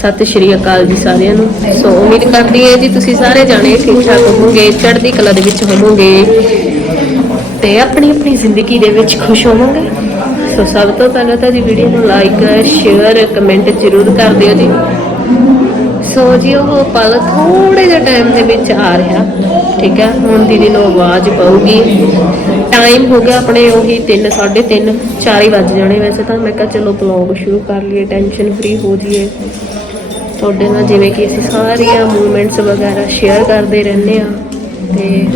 ਸਤਿ ਸ਼੍ਰੀ ਅਕਾਲ ਜੀ ਸਾਰਿਆਂ ਨੂੰ। ਸੋ ਉਮੀਦ ਕਰਦੀ ਹਾਂ ਜੀ ਤੁਸੀਂ ਸਾਰੇ ਜਾਣੇ ਠੀਕ ਠਾਕ ਹੋਵੋਗੇ, ਚੜ੍ਹਦੀ ਕਲਾ ਦੇ ਵਿੱਚ ਹੋਵੋਗੇ ਤੇ ਆਪਣੀ ਆਪਣੀ ਜ਼ਿੰਦਗੀ ਦੇ ਵਿੱਚ ਖੁਸ਼ ਹੋਵੋਗੇ। ਸੋ ਸਭ ਤੋਂ ਪਹਿਲਾਂ ਤਾਂ ਜੀ ਵੀਡੀਓ ਨੂੰ ਲਾਈਕ ਸ਼ੇਅਰ ਕਮੈਂਟ ਜ਼ਰੂਰ ਕਰ ਦਿਓ ਜੀ। ਸੋ ਜੀ ਉਹ ਪਲ ਥੋੜੇ ਜਿਹੇ ਟਾਈਮ ਦੇ ਵਿੱਚ ਆ ਰਿਹਾ, ਠੀਕ ਹੈ। ਹੁਣ ਦੀਦੀ ਨੂੰ ਆਵਾਜ਼ ਪਾਉਗੀ ਟਾਈਮ ਹੋ ਗਿਆ ਆਪਣੇ ਉਹੀ 3 3:30 4 ਹੀ ਵੱਜ ਜਾਣੇ ਵੈਸੇ ਤਾਂ। ਮੈਂ ਕਿਹਾ ਚਲੋ ਬਲੌਗ ਸ਼ੁਰੂ ਕਰ ਲਈਏ ਟੈਨਸ਼ਨ ਫ੍ਰੀ ਹੋ ਜਾਈਏ। ਤੁਹਾਡੇ ਨਾਲ ਜਿਵੇਂ ਕਿ ਅਸੀਂ ਸਾਰੀਆਂ ਮੂਵਮੈਂਟਸ ਵਗੈਰਾ ਸ਼ੇਅਰ ਕਰਦੇ ਰਹਿੰਦੇ ਆ ਤੇ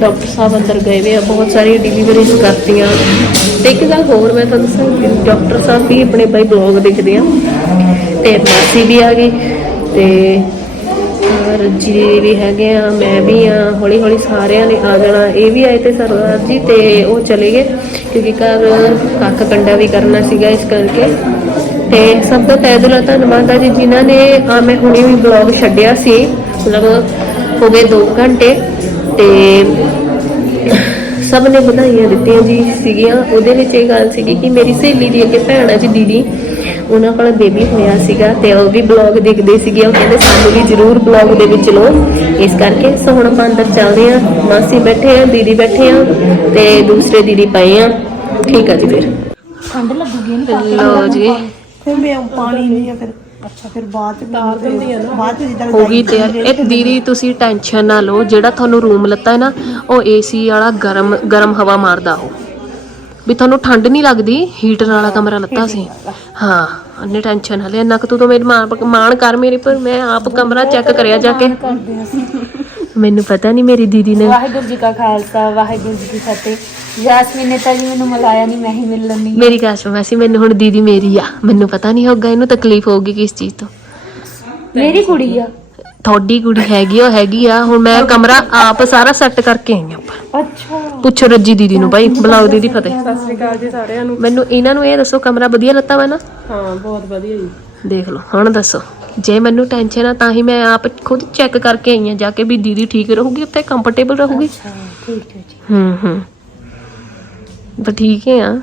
ਡਾਕਟਰ ਸਾਹਿਬ ਅੰਦਰ ਗਏ ਵੇ ਆ, ਬਹੁਤ ਸਾਰੀ ਡਿਲੀਵਰੀਜ਼ ਕਰਤੀਆਂ। ਤੇ ਇੱਕ ਗੱਲ ਹੋਰ ਮੈਂ ਤੁਹਾਨੂੰ ਦੱਸਾਂ ਡਾਕਟਰ ਸਾਹਿਬ ਵੀ ਆਪਣੇ ਬਾਈ ਬਲੌਗ ਦੇਖਦੇ ਆ ਤੇ ਮਾਸੀ ਵੀ ਆ ਗਈ ਤੇ ਰੱਜੀ ਵੀ ਹੈਗੇ ਆ, ਮੈਂ ਵੀ ਆ ਹੌਲੀ ਹੌਲੀ ਸਾਰਿਆਂ ਨੇ ਆ ਜਾਣਾ। ਇਹ ਵੀ ਆਏ ਤੇ ਸਰਦਾਰ ਜੀ ਤੇ ਉਹ ਚਲੇ ਗਏ ਕਿਉਂਕਿ ਘਰ ਕੱਖ ਕੰਡਾ ਵੀ ਕਰਨਾ ਸੀਗਾ ਇਸ ਕਰਕੇ। ਤੇ ਸਭ ਤੋਂ ਤਹਿ ਦਿਲੋਂ ਧੰਨਵਾਦ ਆ ਜੀ ਜਿਨ੍ਹਾਂ ਨੇ ਆ ਮੈਂ ਹੁਣੇ ਵੀ ਬਲੌਗ ਛੱਡਿਆ ਸੀ ਮਤਲਬ ਹੋ ਗਏ 2 ਘੰਟੇ ਤੇ ਸਭ ਨੇ ਵਧਾਈਆਂ ਦਿੱਤੀਆਂ ਜੀ ਸੀਗੀਆਂ। ਉਹਦੇ ਵਿੱਚ ਇਹ ਗੱਲ ਸੀਗੀ ਕਿ ਮੇਰੀ ਸਹੇਲੀ ਦੀ ਅੱਗੇ ਭੈਣ ਆ ਜੀ ਦੀਦੀ ਉਹਨਾਂ ਕੋਲ ਬੇਬੀ ਹੋਇਆ ਸੀਗਾ ਤੇ ਉਹ ਵੀ ਬਲੌਗ ਦੇਖਦੇ ਸੀਗੇ। ਉਹ ਕਹਿੰਦੇ ਸਾਨੂੰ ਵੀ ਜ਼ਰੂਰ ਬਲੌਗ ਦੇ ਵਿੱਚ ਲਓ। ਇਸ ਕਰਕੇ ਸੋ ਹੁਣ ਆਪਾਂ ਅੰਦਰ ਚੱਲਦੇ ਆ ਮਾਸੀ ਬੈਠੇ ਆ ਦੀਦੀ ਬੈਠੇ ਆ ਤੇ ਦੂਸਰੇ ਦੀਦੀ ਪਏ ਆ। ਠੀਕ ਆ ਜੀ ਫਿਰ। ਠੰਡ ਲੱਗੂਗੀ ਇਹਨੂੰ ਲਓ ਜੀ। ਫਿਰ ਮੈਂ ਪਾਣੀ ਨਹੀਂ ਆ ਫਿਰ। ਅੱਛਾ ਫਿਰ ਬਾਅਦ ਚ ਤਾਰ ਦਿੰਦੀ ਆ ਨਾ। ਬਾਅਦ ਚ ਜਿੱਦਾਂ ਹੋ ਗਈ ਤਿਆਰ ਇਹ ਦੀਦੀ ਤੁਸੀਂ ਟੈਨਸ਼ਨ ਨਾ ਲਓ। ਜਿਹੜਾ ਤੁਹਾਨੂੰ ਰੂਮ ਲੱਤਾ ਹੈ ਨਾ ਉਹ ਏਸੀ ਵਾਲਾ ਗਰਮ ਗਰਮ ਹਵਾ ਮਾਰਦਾ ਉਹ। ਵੀ ਤੁਹਾਨੂੰ ਠੰਡ ਨਹੀਂ ਲੱਗਦੀ? ਹੀਟਰ ਵਾਲਾ ਕਮਰਾ ਲੱਤਾ ਸੀ। ਹਾਂ ਅੰਨੇ ਟੈਨਸ਼ਨ ਹਲੇ। ਇੰਨਾ ਕੁ ਤੂੰ ਤਾਂ ਮੇਰੀ ਮਾਣ ਮਾਣ ਕਰ ਮੇਰੇ ਪਰ ਮੈਂ ਆਪ ਕਮਰਾ ਚੈੱਕ ਕਰਿਆ ਜਾ ਕੇ। ਮੈਨੂੰ ਪਤਾ ਨਹੀਂ ਮੇਰੀ ਦੀਦੀ ਨੇ ਵਾਹਿਗੁਰੂ ਜੀ ਕਾ ਖਾਲਸਾ ਵਾਹਿਗੁਰੂ ਜੀ ਕੀ ਫਤਿਹ। ਜੈਸਮੀਨ ਨੇ ਤਾਂ ਜੀ ਮੈਨੂੰ ਮਲਾਇਆ ਨਹੀਂ ਮੈਂ ਹੀ ਮਿਲ ਲੈਣੀ ਮੇਰੀ ਕਾਸ਼ ਵੈਸੇ ਮੈਨੂੰ ਹੁਣ ਦੀਦੀ ਮੇਰੀ ਆ। ਮੈਨੂੰ ਪਤਾ ਨਹੀਂ ਹੋਗਾ ਇਹਨੂੰ ਤਕਲੀਫ ਹੋਊਗੀ ਕਿਸ ਚੀਜ਼ ਤੋਂ। ਮੇਰੀ ਕੁੜੀ ਆ। ਤੁਹਾਡੀ ਕੁੜੀ ਹੈਗੀ ਉਹ ਹੈਗੀ ਆ। ਹੁਣ ਮੈਂ ਕਮਰਾ ਆਪ ਸਾਰਾ ਸੈੱਟ ਕਰਕੇ ਆਈ ਆ ਅੱਛਾ। ਪੁੱਛੋ ਰੱਜੀ ਦੀਦੀ ਨੂੰ ਭਾਈ ਬੁਲਾਓ ਦੀਦੀ ਫਤਿਹ। ਸਤਿ ਸ੍ਰੀ ਅਕਾਲ ਜੀ ਸਾਰਿਆਂ ਨੂੰ। ਮੈਨੂੰ ਇਹਨਾਂ ਨੂੰ ਇਹ ਦੱਸੋ ਕਮਰਾ ਵਧੀਆ ਲੱਤਾ ਵਾ ਨਾ। ਹਾਂ ਬਹੁਤ ਵਧੀਆ ਜੀ। ਦੇਖ ਲਓ ਹੁਣ ਦੱਸੋ। ਜੇ ਮੈਨੂੰ ਟੈਨਸ਼ਨ ਆ ਤਾਂ ਹੀ ਮੈਂ ਆਪ ਖੁਦ ਚੈੱਕ ਕਰਕੇ ਆਈ ਆ ਜਾ ਕੇ ਵੀ ਦੀਦੀ ਠੀਕ ਰਹੂਗੀ ਉੱਥੇ ਕੰਫਰਟੇਬਲ ਰਹੂਗੀ। ਅੱਛਾ ਠੀਕ ਹੈ ਜੀ। ਹੂੰ ਹੂੰ। ਤਾਂ ਠੀਕ ਹੈ ਆ।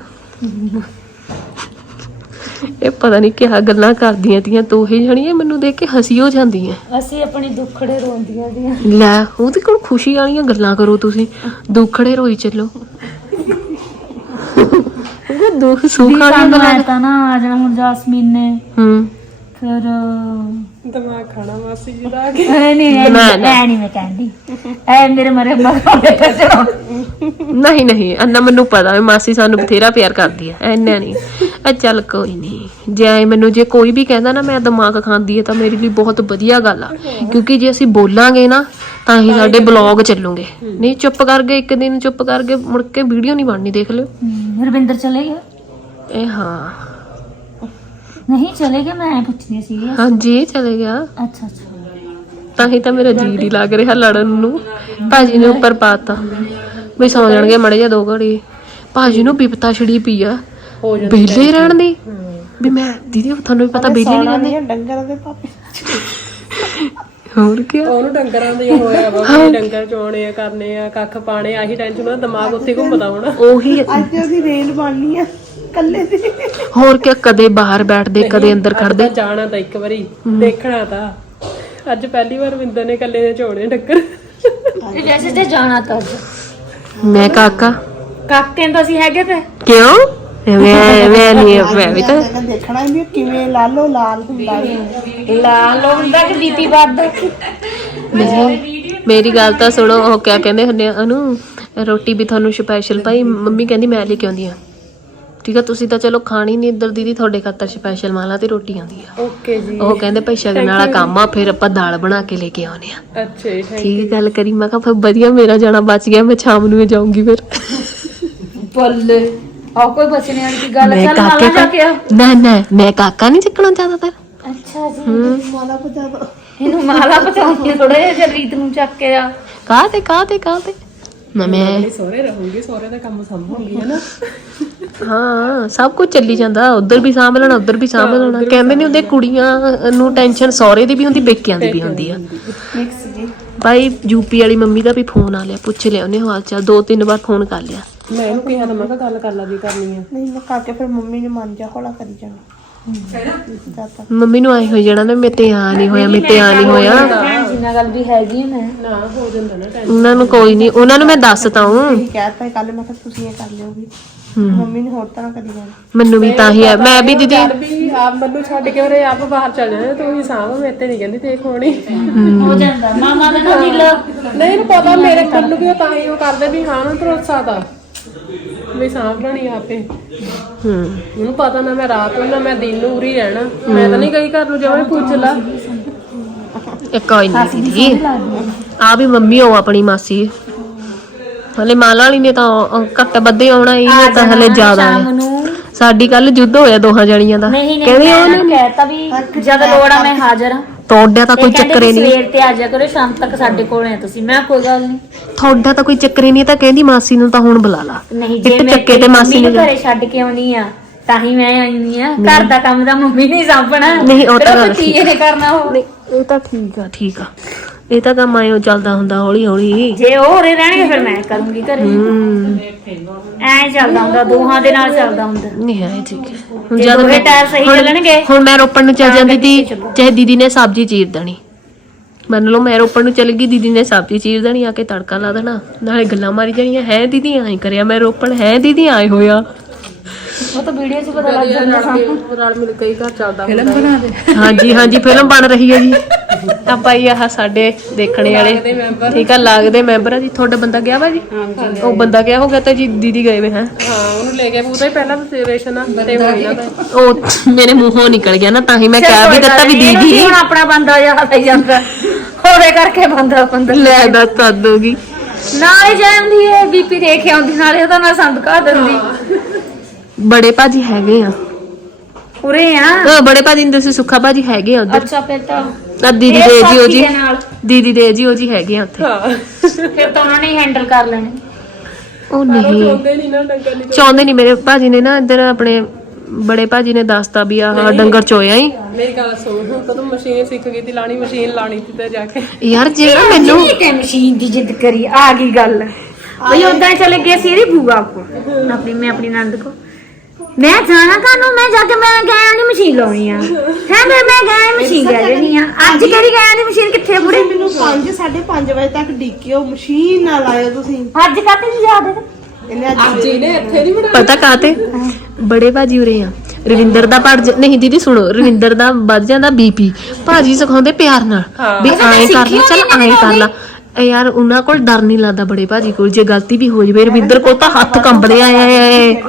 ਇਹ ਪਤਾ ਨਹੀਂ ਕਿਹਾ ਗੱਲਾਂ ਕਰਦੀਆਂ ਤੀਆਂ ਤੂੰ ਹੀ ਜਾਣੀਆਂ ਮੈਨੂੰ ਦੇਖ ਕੇ ਹਸੀ ਹੋ ਜਾਂਦੀ ਹੈ ਅਸੀਂ ਆਪਣੀ ਦੁੱਖੜੇ ਰੋਂਦੀਆਂ ਦੀਆਂ ਲੈ ਉਹਦੇ ਕੋਲ ਖੁਸ਼ੀ ਵਾਲੀਆਂ ਗੱਲਾਂ ਕਰੋ ਤੁਸੀਂ। ਦੁੱਖੜੇ ਰੋਈ ਚੱਲੋ। ਉਹ ਦੁੱਖ ਸੁੱਖ ਵਾਲੀਆਂ ਗੱਲਾਂ ਤਾਂ ਨਾ ਆ ਜਾਣਾ ਹੁਣ ਜੈਸਮੀਨ ਨੇ। ਹੂੰ। ਫਿਰ ਦਿਮਾਗ ਖਾਣਾ ਮਾਸੀ ਜੀ ਦਾ। ਆ ਕੇ ਐ ਨਹੀਂ ਐ ਨਾ, ਨਾ। ਨਹੀਂ ਮੈਂ ਕਹਿੰਦੀ। ਐ ਮੇਰੇ ਮਰੇ ਮਗਰ ਚੜਾਉਣ ਨਹੀਂ ਨਹੀਂ ਅੰਨਾ ਮੈਨੂੰ ਪਤਾ ਹੈ ਮਾਸੀ ਸਾਨੂੰ ਬਥੇਰਾ ਪਿਆਰ ਕਰਦੀ ਹੈ ਐਨਾ ਨਹੀਂ। ਆ ਚੱਲ ਕੋਈ ਨਹੀਂ। ਜੇ ਐਂ ਮੈਨੂੰ ਜੇ ਕੋਈ ਵੀ ਕਹਿੰਦਾ ਨਾ ਮੈਂ ਦਿਮਾਗ ਖਾਂਦੀ ਹੈ ਤਾਂ ਮੇਰੇ ਲਈ ਬਹੁਤ ਵਧੀਆ ਗੱਲ ਆ। ਕਿਉਂਕਿ ਜੇ ਅਸੀਂ ਬੋਲਾਂਗੇ ਨਾ ਤਾਂ ਹੀ ਸਾਡੇ ਬਲੌਗ ਚੱਲੂਗੇ। ਨਹੀਂ ਚੁੱਪ ਕਰ ਗਏ ਇੱਕ ਦਿਨ ਚੁੱਪ ਕਰ ਗਏ ਮੁੜ ਕੇ ਵੀਡੀਓ ਨਹੀਂ ਬਣਨੀ ਦੇਖ ਲਿਓ। ਰਵਿੰਦਰ ਚਲੇ ਗਿਆ? ਇਹ ਹਾਂ। ਨਹੀਂ ਚਲੇ ਗਿਆ ਮੈਂ ਪੁੱਛਦੀ ਸੀ ਹਾਂਜੀ ਚਲੇ ਗਿਆ। ਅੱਛਾ ਅੱਛਾ। ਤਾਂ ਹੀ ਤਾਂ ਮੇਰਾ ਜੀ ਨਹੀਂ ਲੱਗ ਰਿਹਾ ਲੜਨ ਨੂੰ। ਭਾਜੀ ਨੇ ਉੱਪਰ ਪਾਤਾ। ਵੀ ਸੌ ਜਾਣਗੇ ਮੜੇ ਜਾ ਦੋ ਘੜੀ। ਭਾਜੀ ਨੂੰ ਬਿਪਤਾ ਛੜੀ ਪਈ ਆ। ਹੋ ਜਾਂਦਾ ਬੇਲੇ ਰਹਿਣ ਦੀ। ਵੀ ਮੈਂ ਦੀਦੀ ਤੁਹਾਨੂੰ ਵੀ ਪਤਾ ਬੇਲੇ ਨਹੀਂ ਰਹਿੰਦੇ ਡੰਗਰਾਂ ਦੇ ਪਾਪੇ। ਹੋਰ ਕੀ ਉਹਨੂੰ ਡੰਗਰਾਂ ਦੇ ਹੀ ਹੋਇਆ ਵਾ ਵੀ ਡੰਗਰ ਚੋਣੇ ਆ ਕਰਨੇ ਆ ਕੱਖ ਪਾਣੇ ਆਹੀ ਟੈਨਸ਼ਨ ਉਹਦਾ ਦਿਮਾਗ ਉੱਥੇ ਘੁੰਮਦਾ ਹੁਣ। ਉਹੀ ਅੱਜ ਉਹਦੀ ਰੇਲ ਬਣਨੀ ਆ। ਕੱਲੇ ਦੀ ਹੋਰ ਕੀ ਕਦੇ ਬਾਹਰ ਬੈਠਦੇ ਕਦੇ ਅੰਦਰ ਖੜਦੇ। ਜਾਣਾ ਤਾਂ ਇੱਕ ਵਾਰੀ ਦੇਖਣਾ ਤਾਂ। ਅੱਜ ਪਹਿਲੀ ਵਾਰ ਵਿੰਦਰ ਨੇ ਕੱਲੇ ਦੇ ਚੋਣੇ ਡੰਗਰ ਤੇ ਵੈਸੇ ਤੇ ਜਾਣਾ ਤਾਂ ਅੱਜ। ਮੈਂ ਕਾਕਾ। ਕਾਕੇ ਤਾਂ ਅਸੀਂ ਹੈਗੇ ਤੇ। ਕਿਉਂ? ਮੈਂ ਮੈਂ ਨਹੀਂ ਮੈਂ ਵੀ ਤਾਂ ਦੇਖਣਾ ਵੀ ਕਿਵੇਂ ਲਾਲੋ ਲਾਲ ਹੁੰਦਾ ਲਾਲ ਹੁੰਦਾ ਕਿ ਬੀਪੀ ਵੱਧਦਾ ਨਹੀਂ, ਮੇਰੀ ਗੱਲ ਤਾਂ ਸੁਣੋ ਉਹ ਕਿਆ ਕਹਿੰਦੇ ਹੁੰਦੇ ਆ ਅਨੂ ਰੋਟੀ ਵੀ ਤੁਹਾਨੂੰ ਸਪੈਸ਼ਲ ਭਾਈ ਮੰਮੀ ਕਹਿੰਦੀ ਮੈਂ ਲੈ ਕੇ ਆਉਂਦੀ ਆ ਠੀਕ ਆ ਤੁਸੀਂ ਤਾਂ ਚਲੋ ਖਾਣੀ ਨਹੀਂ ਇੱਧਰ ਦੀਦੀ ਤੁਹਾਡੇ ਖਾਤਰ ਸਪੈਸ਼ਲ ਮਾਲਾ ਤੇ ਰੋਟੀ ਆਉਂਦੀ ਆ। ਓਕੇ ਜੀ। ਉਹ ਕਹਿੰਦੇ ਭਾਈ ਸ਼ਗਨ ਵਾਲਾ ਕੰਮ ਆ ਫਿਰ ਆਪਾਂ ਦਾਲ ਬਣਾ ਕੇ ਲੈ ਕੇ ਆਉਨੇ ਆ। ਅੱਛਾ ਜੀ thank ਠੀਕ ਗੱਲ ਕਰੀ ਮੈਂ ਕਿਹਾ ਫਿਰ ਵਧੀਆ ਮੇਰਾ ਜਾਣਾ ਬਚ ਗਿਆ ਮੈਂ ਸ਼ਾਮ ਨੂੰ ਹੀ ਜਾਊਂਗੀ ਫਿਰ। ਬੱਲੇ ਆ ਕੋਈ ਬਚਨੇ ਵਾਲੀ ਕੀ ਗੱਲ ਚੱਲ ਮਾਲਾ ਜਾ ਕੇ ਆ। ਨਾ ਨਾ ਮੈਂ ਕਾਕਾ ਨਹੀਂ ਚੱਕਣਾ ਜ਼ਿਆਦਾਤਰ। ਅੱਛਾ ਜੀ ਇਹਨੂੰ ਮਾਲਾ ਪਚਾਉਣੀ ਥੋੜੇ ਜਿਹਾ ਰੀਤ ਨੂੰ ਚੱਕ ਕੇ ਆ। ਕਾਹ ਤੇ ਕਾਹ ਤੇ ਕਾਹ ਤੇ? ਨਾ ਮੈਂ ਨਹੀਂ ਸੋਹਰੇ ਰਹੂਗੀ ਸੋਹਰੇ ਦਾ ਕੰਮ ਸੰਭੂਗੀ ਹੈ ਨਾ? ਹਾਂ ਸਭ ਕੁਝ ਚੱਲੀ ਜਾਂਦਾ। ਉਧਰ ਵੀ ਸਾਂਭ ਲੈਣਾ ਉਧਰ ਵੀ ਸਾਂਭ ਲੈਣਾ। ਕਹਿੰਦੇ ਨਹੀਂ ਹੁੰਦੇ ਕੁੜੀਆਂ ਨੂੰ ਟੈਨਸ਼ਨ ਸਹੁਰੇ ਦੀ ਵੀ ਹੁੰਦੀ ਪੇਕਿਆਂ ਦੀ ਵੀ ਹੁੰਦੀ ਆ। ਮਿਕਸ ਜੀ। ਭਾਈ ਯੂਪੀ ਵਾਲੀ ਮੰਮੀ ਦਾ ਵੀ ਫੋਨ ਆ ਲਿਆ ਪੁੱਛ ਲਿਆ ਉਹਨੇ ਹਾਲ ਚਾਲ ਦੋ ਤਿੰਨ ਵਾਰ ਫੋਨ ਕਰ ਲਿਆ। ਮੈਂ ਇਹਨੂੰ ਕਿਹਾ ਤਾਂ ਮੈਂ ਕਿਹਾ ਗੱਲ ਕਰ ਲਾ ਜੀ ਕਰਨੀ ਆ। ਨਹੀਂ ਮੈਂ ਕਾਕੇ ਫਿਰ ਮੰਮੀ ਨੇ ਮੰਨ ਜਾ ਹੌਲਾ ਕਰੀ ਜਾਣਾ। ਮੰਮੀ ਨੂੰ ਆਏ ਹੋ ਜਾਣਾ ਨਾ ਮੇਰੇ ਤੇ ਆ ਨਹੀਂ ਹੋਇਆ ਮੇਰੇ ਤੇ ਆ ਨਹੀਂ ਹੋਇਆ। ਭੈਣ ਜੀ ਨਾਲ ਗੱਲ ਵੀ ਹੈਗੀ ਮੈਂ ਨਾ। ਹੋ ਜਾਂਦਾ ਨਾ ਟਾਈਮ ਉਹਨਾਂ ਨੂੰ ਕੋਈ ਨਹੀਂ ਉਹਨਾਂ ਨੂੰ ਮੈਂ ਦੱਸਤਾ ਹੂੰ। ਕਹਿਤਾ ਕੱਲ ਮੈਂ ਕਿਹਾ ਤੁਸੀਂ ਇਹ ਕਰ ਲਿਓਗੇ ਹੂੰ। ਮੰਮੀ ਨੇ ਹੋਰ ਤਰ੍ਹਾਂ ਕਦੀ ਗੱਲ ਮੈਨੂੰ ਵੀ ਤਾਂ ਹੀ ਆ ਮੈਂ ਵੀ ਦੀਦੀ ਵੀ ਆਪ ਮੈਨੂੰ ਛੱਡ ਕੇ ਉਰੇ ਆਪ ਬਾਹਰ ਚੱਲ ਜਾਣਾ ਤੂੰ ਹੀ ਸਾਂਭ ਮੇਰੇ ਤੇ ਨਹੀਂ ਕਹਿੰਦੀ ਤੇ ਖੋਣੀ ਹੋ। ਜਾਂਦਾ ਮਾਮਾ ਦਾ ਨਾ ਦਿਲ ਨਹੀਂ ਇਹਨੂੰ ਪਤਾ ਮੇਰੇ ਕੋਲ ਵੀ ਉਹ ਤਾਂ ਹੀ ਉਹ ਕਰਦੇ ਵੀ ਹਾਂ ਨਾ ਭਰੋਸਾ ਦਾ ਵੀ ਸਾਂਭ ਬਣੀ ਆਪੇ। ਹੂੰ। ਉਹਨੂੰ ਪਤਾ ਨਾ ਮੈਂ ਰਾਤ ਨੂੰ ਨਾ ਮੈਂ ਦਿਨ ਨੂੰ ਉਰੀ ਰਹਿਣਾ। ਮੈਂ ਤਾਂ ਨਹੀਂ ਗਈ ਘਰ ਨੂੰ ਜਿਵੇਂ ਪੁੱਛ ਲਾ। ਇਹ ਕੋਈ ਨਹੀਂ ਦੀਦੀ ਆ ਵੀ ਮੰਮੀ ਹੋ ਆਪਣੀ ਮਾਸੀ। ਹਲੇ ਮਾਲਾ ਵਾਲੀ ਨੇ ਤਾਂ ਘੱਟ ਵੱਧੇ ਆਉਣਾ ਇਹਨੇ ਤਾਂ ਹਲੇ ਜ਼ਿਆਦਾ ਹੈ। ਸਾਡੀ ਕੱਲ ਯੁੱਧ ਹੋਇਆ ਦੋਹਾਂ ਜਣੀਆਂ ਦਾ। ਨਹੀਂ ਨਹੀਂ ਕਹਿੰਦੀ ਕਹਿਤਾ ਵੀ ਜਦ ਲੋੜ ਆ ਮੈਂ ਹਾਜ਼ਰ ਹਾਂ। ਤੁਹਾਡਾ ਤਾਂ ਕੋਈ ਚੱਕਰ ਹੀ ਨਹੀਂ। ਸਵੇਰ ਤੇ ਆ ਜਾ ਕਰੋ ਸ਼ਾਮ ਤੱਕ ਸਾਡੇ ਕੋਲ ਆ ਤੁਸੀਂ। ਮੈਂ ਕੋਈ ਗੱਲ ਨਹੀਂ। ਤੁਹਾਡਾ ਤਾਂ ਕੋਈ ਚੱਕਰ ਹੀ ਨਹੀਂ ਤਾਂ ਕਹਿੰਦੀ ਮਾਸੀ ਨੂੰ ਤਾਂ ਹੁਣ ਬੁਲਾ ਲਾ। ਨਹੀਂ ਜੇ ਮੈਂ ਚੱਕੇ ਤੇ ਮਾਸੀ ਨੂੰ ਘਰੇ ਛੱਡ ਕੇ ਆਉਣੀ ਆ ਤਾਂ ਹੀ ਮੈਂ ਆਈ ਆ। ਘਰ ਦਾ ਕੰਮ ਤਾਂ ਮੰਮੀ ਨਹੀਂ ਸਾਂਭਣਾ। ਨਹੀਂ, ਉਹ ਤਾਂ ਕਰਨਾ ਹੋ ਨਹੀਂ ਇਹ ਤਾਂ ਠੀਕ ਆ ਠੀਕ ਆ। ਇਹ ਤਾਂ ਕੰਮ ਆਇਓ ਚੱਲਦਾ ਹੁੰਦਾ ਹੌਲੀ ਹੌਲੀ ਜੇ ਉਹ ਉਰੇ ਰਹਿਣਗੇ ਫਿਰ ਮੈਂ ਕਰੂੰਗੀ ਘਰੇ। ਹੂੰ। ਐਂ ਚੱਲਦਾ ਹੁੰਦਾ ਦੋਹਾਂ ਦੇ ਨਾਲ ਚੱਲਦਾ ਹੁੰਦਾ। ਨਹੀਂ ਹੈ ਠੀਕ ਹੈ। ਹੁਣ ਜਦ ਦੋਹੇ ਮੈਂ ਟਾਇਰ ਸਹੀ ਹੁਣ- ਚੱਲਣਗੇ ਹੁਣ ਮੈਂ ਰੋਪਣ ਨੂੰ ਚੱਲ ਤਾਂ ਜਾਂਦੀ ਤੇ ਚੱਲੋ। ਚਾਹੇ ਦੀਦੀ ਨੇ ਸਬਜ਼ੀ ਚੀਰ ਦੇਣੀ। ਮੰਨ ਲਓ ਮੈਂ ਰੋਪਣ ਨੂੰ ਚਲ ਗਈ ਦੀਦੀ ਨੇ ਸਬਜ਼ੀ ਚੀਰ ਦੇਣੀ ਆ ਕੇ ਤੜਕਾ ਲਾ ਦੇਣਾ। ਨਾਲੇ ਗੱਲਾਂ ਮਾਰੀ ਜਾਣੀਆਂ ਹੈ ਦੀਦੀ ਐਂ ਕਰਿਆ ਮੈਂ ਰੋਪਣ ਹੈ ਦੀਦੀ ਆਏ ਹੋਇਆ। ਉਹ ਤਾਂ ਵੀਡੀਓ 'ਚ ਪਤਾ ਲੱਗ ਜਾਂਦਾ ਰਲ ਰਲ ਮਿਲ ਕੇ ਹੀ ਘਰ ਚੱਲਦਾ ਹੁੰਦਾ ਹਾਂਜੀ ਹਾਂਜੀ ਫਿਲਮ ਬਣ ਰਹੀ ਹੈ ਜੀ। ਆਪਾਂ ਹੀ ਆਹ ਸਾਡੇ ਦੇਖਣੇ ਵਾਲੇ। ਠੀਕ ਆ ਲੱਗਦੇ ਮੈਂਬਰ ਆ ਜੀ। ਤੁਹਾਡਾ ਬੰਦਾ ਗਿਆ ਵਾ ਜੀ? ਉਹ ਬੰਦਾ ਗਿਆ ਹੋਗਾ ਤਾਂ ਜੀ ਦੀਦੀ ਗਏ ਵੇ ਹੈ। ਹਾਂ ਉਹਨੂੰ ਲੈ ਕੇ ਉਹਦਾ ਹੀ ਪਹਿਲਾਂ ਰਿਜ਼ਰਵੇਸ਼ਨ ਆ ਤੇ ਹੁਣ ਇਹਨਾਂ ਦਾ ਉਹ ਮੇਰੇ ਮੂੰਹੋਂ ਨਿਕਲ ਗਿਆ ਨਾ ਤਾਂ ਹੀ ਮੈਂ ਕਹਿ ਵੀ ਦਿੱਤਾ ਵੀ ਦੀਦੀ। ਹੁਣ ਆਪਣਾ ਬੰਦਾ ਜਿਹਾ ਲਈ ਜਾਂਦਾ। ਹੋਵੇ ਕਰਕੇ ਬੰਦਾ ਬੰਦਾ ਲੈ ਦੱਸ ਕਰ ਦੋਗੀ ਨਾਲੇ ਜਾਂਦੀ ਹੈ ਬੀਪੀ ਦੇਖ ਆਉਂਦੀ ਨਾਲੇ ਉਹਦਾ ਨਾਲ ਸੰਦ ਕਾ ਦਿੰਦੀ ਬੜੇ ਭਾਜੀ ਹੈਗੇ ਆ। ਉਰੇ ਆ। ਉਹ ਬੜੇ ਭਾਜੀ ਨੂੰ ਤੁਸੀਂ ਸੁੱਖਾ ਭਾਜੀ ਹੈਗੇ ਆ ਉਧਰ? ਅੱਛਾ ਫਿਰ ਤਾਂ ਆ ਦੀਦੀ ਇਹ ਦੇ ਜੀ ਉਹ ਸਾਥੀ ਜੀ ਦੇ ਨਾਲ। ਦੀਦੀ ਦੇ ਜੀ ਉਹ ਜੀ ਹੈਗੇ ਆ ਉੱਥੇ। ਹਾਂ। ਫਿਰ ਤਾਂ ਉਹਨਾਂ ਨੇ ਹੈਂਡਲ ਕਰ ਲੈਣੇ। ਉਹ ਨਹੀਂ। ਨਹੀਂ ਨਾ ਡੰਗਰ ਨਹੀਂ ਚਾਹੁੰਦੇ ਨਹੀਂ ਮੇਰੇ ਭਾਜੀ ਨੇ ਨਾ ਇੱਧਰ ਆਪਣੇ ਬੜੇ ਭਾਜੀ ਨੇ ਦੱਸਤਾ ਵੀ ਆਹ ਡੰਗਰ ਚੋਇਆ ਹੀ। ਮੇਰੀ ਗੱਲ ਸੁਣ ਹੁਣ ਤਾਂ ਤੂੰ ਮਸ਼ੀਨ ਸਿੱਖ ਗਈ ਤੀ ਲਾਣੀ ਮਸ਼ੀਨ ਲਾਣੀ ਤੀ ਤੇ ਜਾ ਕੇ। ਯਾਰ ਜੇ ਨਾ ਮੈਨੂੰ ਮੈਨੂੰ ਤੇ ਮਸ਼ੀਨ ਦੀ ਜਿੱਦ ਕਰੀ ਆ ਗਈ ਗੱਲ। ਬਈ ਉਦਾਂ ਹੀ ਚਲੇ ਗਏ ਸੀ ਇਹਦੀ ਬੂਆ ਕੋ ਆਪਣੀ ਮੈਂ ਆਪਣੀ ਨੰਦ ਕੋ ਮੈਂ ਜਾਣਾ ਕਾਨੂੰ ਮੈਂ ਜਾ ਕੇ ਮੈਂ ਗਿਆ ਨਹੀਂ ਮਸ਼ੀਨ ਲਾਉਣੀ ਆ। ਹੈ ਮੈਂ ਮੈਂ ਗਿਆ ਮਸ਼ੀਨ ਲੈ ਲੈਣੀ ਆ। ਅੱਜ ਕਿਹੜੀ ਗਿਆ ਨਹੀਂ ਮਸ਼ੀਨ ਕਿੱਥੇ ਬੁੜੇ? ਮੈਨੂੰ 5 5:30 ਵਜੇ ਤੱਕ ਡਿੱਕਿਓ ਮਸ਼ੀਨ ਨਾਲ ਆਇਓ ਤੁਸੀਂ। ਅੱਜ ਕਾਤੇ ਨਹੀਂ ਯਾਦ? ਇਹਨੇ ਅੱਜ ਅੱਜ ਇਹਨੇ ਇੱਥੇ ਨਹੀਂ ਬਣਾ ਪਤਾ ਕਾਤੇ ਬੜੇ ਭਾਜੀ ਉਰੇ ਆ। ਰਵਿੰਦਰ ਦਾ ਪੜ ਨਹੀਂ ਦੀਦੀ ਸੁਣੋ ਰਵਿੰਦਰ ਦਾ ਵੱਧ ਜਾਂਦਾ ਬੀਪੀ। ਭਾਜੀ ਸਿਖਾਉਂਦੇ ਪਿਆਰ ਨਾਲ। ਵੀ ਐਂ ਕਰ ਲੈ ਚੱਲ ਐਂ ਕਰ ਲੈ। ਇਹ ਯਾਰ ਉਹਨਾਂ ਕੋਲ ਡਰ ਨਹੀਂ ਲੱਗਦਾ ਬੜੇ ਭਾਜੀ ਕੋਲ। ਜੇ ਗਲਤੀ ਵੀ ਹੋ ਜਵੇ ਰਵਿੰਦਰ ਕੋਲ ਤਾਂ ਹੱਥ ਕੰਬਦੇ ਆ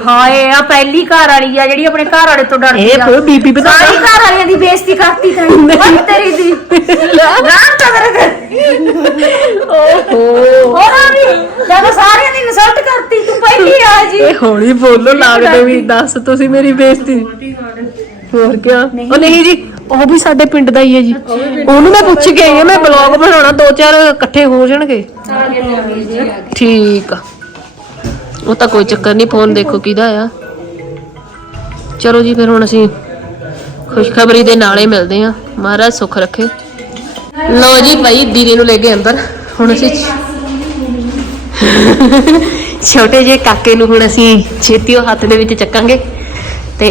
ਹਾਏ ਆ ਪਹਿਲੀ ਘਰ ਵਾਲੀ ਆ ਜਿਹੜੀ ਆਪਣੇ ਘਰ ਵਾਲੇ ਤੋਂ ਡਰਦੀ ਇਹ ਆ ਫਿਰ ਬੀਪੀ ਵਧਾ ਸਾਰੀ ਘਰ ਵਾਲਿਆਂ ਦੀ ਬੇਇੱਜ਼ਤੀ ਕਰਤੀ ਤੈਂ। ਓਏ ਤੇਰੀ ਦੀ। ਨਾ ਤਾਂ ਕਰ ਹੋਣਾ ਵੀ ਜਦੋਂ ਸਾਰਿਆਂ ਦੀ ਇਨਸਲਟ ਕਰਤੀ ਤੂੰ ਪਹਿਲੀ ਆ ਜੀ। ਇਹ ਹੌਲੀ ਬੋਲੋ ਲੱਗਦੇ ਵੀ ਦੱਸ ਤੁਸੀਂ ਮੇਰੀ ਬੇਇੱਜ਼ਤੀ। ਹੋਰ ਕੀ ਉਹ ਨਹੀਂ ਜੀ ਉਹ ਵੀ ਸਾਡੇ ਪਿੰਡ ਦਾ ਹੀ ਹੈ ਜੀ। ਉਹਨੂੰ ਮੈਂ ਪੁੱਛ ਕੇ ਆਈ ਹਾਂ ਮੈਂ ਬਲੌਗ ਬਣਾਉਣਾ, ਦੋ ਚਾਰ ਇਕੱਠੇ ਹੋ ਜਾਣਗੇ। ਠੀਕ ਆ। ਉਹ ਤਾਂ ਕੋਈ ਚੱਕਰ ਨਹੀਂ, ਫੋਨ ਦੇਖੋ ਕਿਹਦਾ ਆ। ਚਲੋ ਜੀ, ਫਿਰ ਹੁਣ ਅਸੀਂ ਖੁਸ਼ਖਬਰੀ ਦੇ ਨਾਲੇ ਮਿਲਦੇ ਆ ਮਹਾਰਾਜ ਸੁੱਖ ਰੱਖੇ। ਲੋ ਜੀ ਭਾਈ, ਦੀਦੀ ਨੂੰ ਲੈ ਕੇ ਅੰਦਰ। ਹੁਣ ਅਸੀਂ ਛੋਟੇ ਜਿਹੇ ਕਾਕੇ ਨੂੰ ਹੁਣ ਅਸੀਂ ਛੇਤੀ ਉਹ ਹੱਥ ਦੇ ਵਿੱਚ ਚੱਕਾਂਗੇ। ਤੇ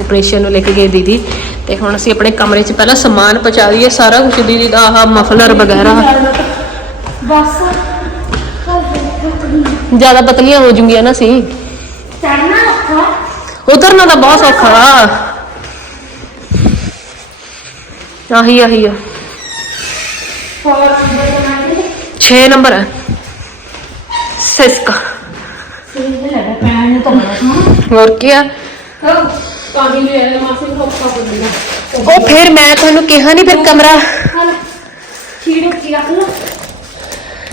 ਆਪਰੇਸ਼ਨ ਨੂੰ ਲੈ ਕੇ ਗਏ ਦੀਦੀ। ਤੇ ਹੁਣ ਅਸੀਂ ਆਪਣੇ ਕਮਰੇ 'ਚ ਪਹਿਲਾਂ ਸਮਾਨ ਪਹੁੰਚਾ ਦਈਏ ਸਾਰਾ ਕੁਝ ਦੀਦੀ ਦਾ ਆਹ ਮਫਲਰ ਵਗੈਰਾ। ਬਸ। ਜ਼ਿਆਦਾ ਪਤਲੀਆਂ ਹੋ ਜੂਗੀਆਂ ਨਾ ਅਸੀਂ ਚੜਨਾ ਔਖਾ। ਉਤਰਨਾ ਤਾਂ ਬਹੁਤ ਔਖਾ। ਆ ਆਹੀ ਆਹੀ ਆ। ਹੋਰ 6 ਨੰਬਰ ਹੈ ਸਿਸਕਾ। ਪੈਣ ਨੂੰ ਤਾਂ ਹੋਰ ਕੀ ਆ? ਲੈ ਮਾਸੀ ਨੂੰ ਉਹ ਫਿਰ ਮੈਂ ਤੁਹਾਨੂੰ ਕਿਹਾ ਨਹੀਂ ਫਿਰ ਕਮਰਾ। ਚੀੜ ਉੱਚੀ ਰੱਖ ਲਓ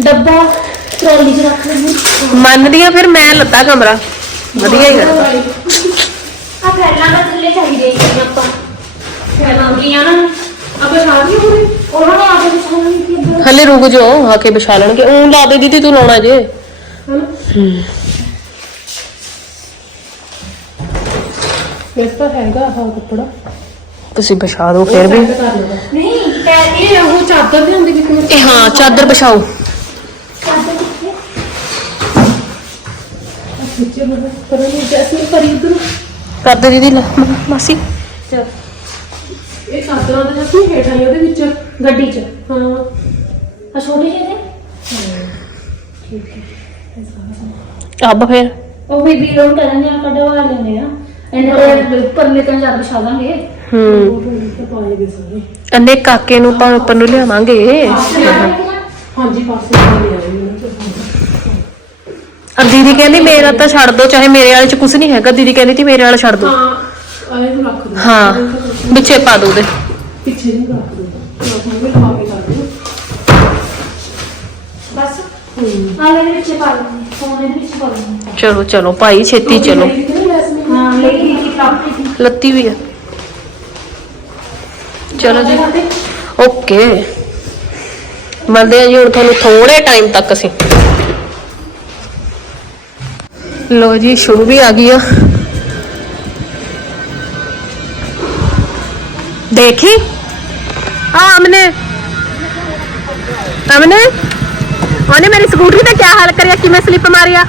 ਡੱਬਾ ਟਰਾਲੀ 'ਚ ਰੱਖ ਲੈਂਦੇ ਮੰਨਦੀ ਆ ਫਿਰ ਮੈਂ ਲੱਤਾ ਕਮਰਾ। ਵਧੀਆ ਹੀ ਕਰਦਾ ਆ ਫੈਲਾਂ ਦਾ ਥੱਲੇ ਚਾਹੀਦੇ ਸੀ ਆਪਾਂ। ਫੈਲਾਂ ਦੀਆਂ ਨਾ ਅਬੇ ਸਾਰੀ ਹੋਣੀ ਉਹਨਾਂ ਨੇ ਆਪੇ ਵਿਛਾਉਣੀ ਸੀ ਇੱਧਰ। ਹਲੇ ਰੁਕ ਜਾਓ ਆ ਕੇ ਵਿਛਾ ਲੈਣਗੇ। ਉਹ ਲਾ ਦੇ ਦੀਦੀ ਤੂੰ ਲਾਉਣਾ ਜੇ। ਇਸ ਤਾਂ ਹੈਗਾ ਆਹ ਕੱਪੜਾ। ਤੁਸੀਂ ਵਿਛਾ ਦਿਓ ਫਿਰ ਵੀ। ਨਹੀਂ ਪੈਰ ਇਹ ਉਹ ਚਾਦਰ ਨਹੀਂ ਹੁੰਦੀ ਕਿ ਇਹ ਹਾਂ ਚਾਦਰ ਵਿਛਾਓ। ਪਿੱਛੇ ਨੂੰ ਕਰਨ ਨੂੰ ਜੈਸਮੀਨ ਪਰੀ ਇਧਰ ਕਰਦੇ ਦੀਦੀ ਲੈ ਮ- ਮਾਸੀ। ਚਲ। ਇਹ ਚਾਦਰਾਂ ਦੇ ਜੱਸੀ ਹੇਠਾਂ ਹੀ ਉਹਦੇ ਵਿੱਚ ਗੱਡੀ 'ਚ। ਹਾਂ। ਆ ਛੋਟੇ ਜਿਹੇ ਅੱਬ ਫਿਰ। ਉਹ ਬੀਬੀ ਲੋਨ ਕਰਾਂਗੇ ਆ ਕਢਵਾ ਲੈਣੇ ਆ ਇਹਨੇ ਪਰਲੇ ਤੋਂ ਜਾ ਬਿਛਾ ਦਾਂਗੇ ਹੂੰ ਪਾਏ ਦੇ ਸਾਰੇ। ਅੰਨੇ ਕਾਕੇ ਨੂੰ ਤਾਂ ਉੱਪਰ ਨੂੰ ਲਿਆਵਾਂਗੇ। ਹਾਂਜੀ ਪਾਸੇ ਆਏ ਦੀਦੀ ਕਹਿੰਦੀ ਮੇਰਾ ਤਾਂ ਛੱਡ ਦੋ ਚਾਹੇ ਮੇਰੇ ਵਾਲੇ ਚ ਕੁਝ ਨਹੀਂ ਹੈਗਾ। ਦੀਦੀ ਕਹਿੰਦੀ ਤੀ ਮੇਰੇ ਵਾਲਾ ਛੱਡ ਦੋ। ਹਾਂ ਆਏ ਨੂੰ ਰੱਖ ਦੋ। ਹਾਂ ਵਿੱਚੇ ਪਾ ਦੋ ਦੇ ਪਿੱਛੇ ਨੂੰ ਰੱਖ ਦੋ। ਕੇ ਬਸ। ਵਿੱਚ ਪਾ ਫੋਨ ਵਿੱਚ ਪਾ ਚਲੋ ਚਲੋ ਭਾਈ ਛੇਤੀ ਚਲੋ ਹਾਂ ਲੈ ਲਈ ਕੀ ਪ੍ਰਾਪਤੀ ਸੀ ਲੱਤੀ ਵੀ ਆ। ਚਲੋ ਜੀ। ਓਕੇ। ਮਿਲਦੇ ਆ ਜੀ, ਹੁਣ ਤੁਹਾਨੂੰ ਥੋੜੇ ਟਾਈਮ ਤੱਕ ਅਸੀਂ। ਲੋ ਜੀ, ਸ਼ੁਰੂ ਵੀ ਆ ਗਈ ਆ। ਦੇਖੀ? ਆ ਅਮਨੇ। ਅਮਨੇ? ਉਹਨੇ ਮੇਰੀ ਸਕੂਟਰੀ ਦਾ ਕੀ ਹਾਲ ਕਰਿਆ, ਕਿਵੇਂ ਸਲਿੱਪ ਮਾਰਿਆ?